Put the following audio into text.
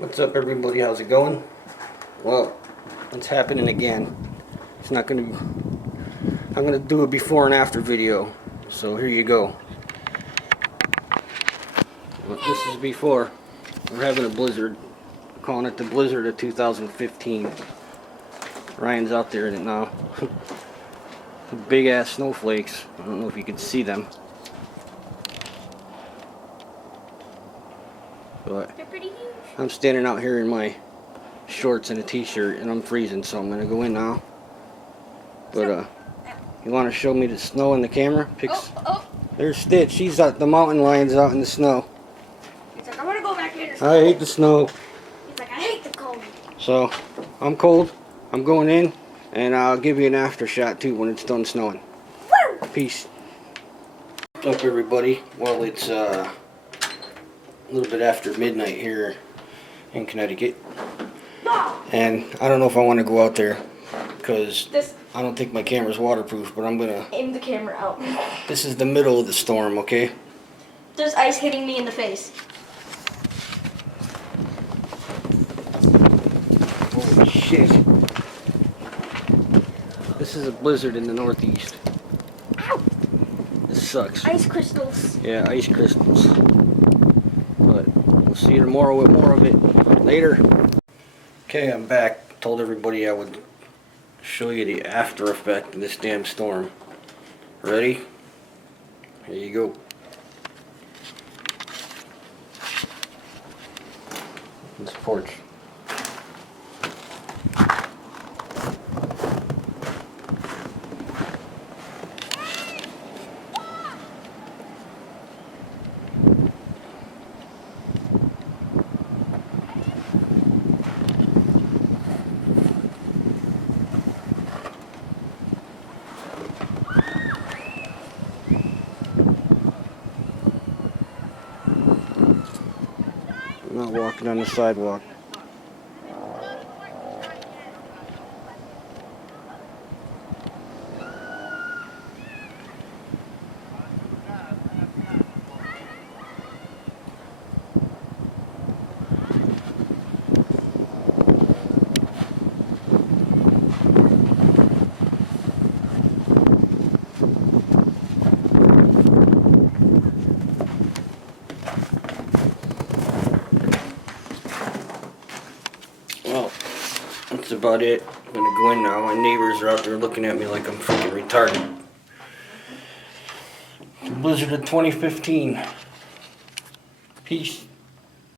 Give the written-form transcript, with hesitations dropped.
What's up, everybody? How's it going? Well, it's happening again. It's not gonna. I'm gonna do a before and after video. So here you go. Well, this is before. We're having a blizzard. We're calling it the blizzard of 2015. Ryan's out there in it now. Big ass snowflakes. I don't know if you can see them. But They're pretty huge. I'm standing out here in my shorts and a t-shirt and I'm freezing, so I'm gonna go in now. But you want to show me the snow in the camera? There's Stitch. She's at the mountain lions out in the snow. He's like, I want to go back in. I hate the snow. He's like, I hate the cold. So I'm cold. I'm going in, and I'll give you an after shot too when it's done snowing. Woo! Peace. What's up, everybody? Well, it's a little bit after midnight here in Connecticut, and I don't know if I want to go out there because I don't think my camera's waterproof, but I'm gonna Aim the camera out. This is the middle of the storm, okay? There's ice hitting me in the face. Holy shit. This is a blizzard in the Northeast. Ow! This sucks. Ice crystals. Yeah, ice crystals. But we'll see you tomorrow with more of it. Later. Okay, I'm back. Told everybody I would show you the after effect of this damn storm. Ready? Here you go. This porch. I'm not walking on the sidewalk. Well, that's about it. I'm gonna go in now. My neighbors are out there looking at me like I'm freaking retarded. The blizzard of 2015. Peace.